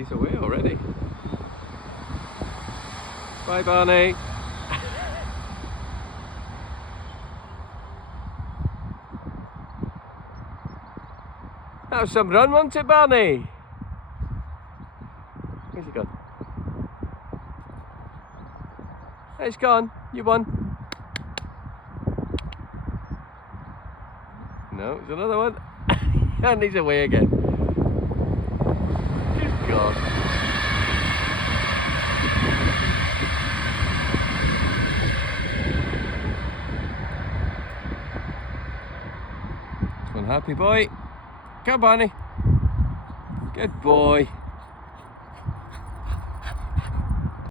He's away already. Bye, Barney. That was some run, wasn't it, Barney? Where's he gone? He's gone. You won. No, there's another one. And he's away again. Good God. One happy boy. Come, Barney. Good boy.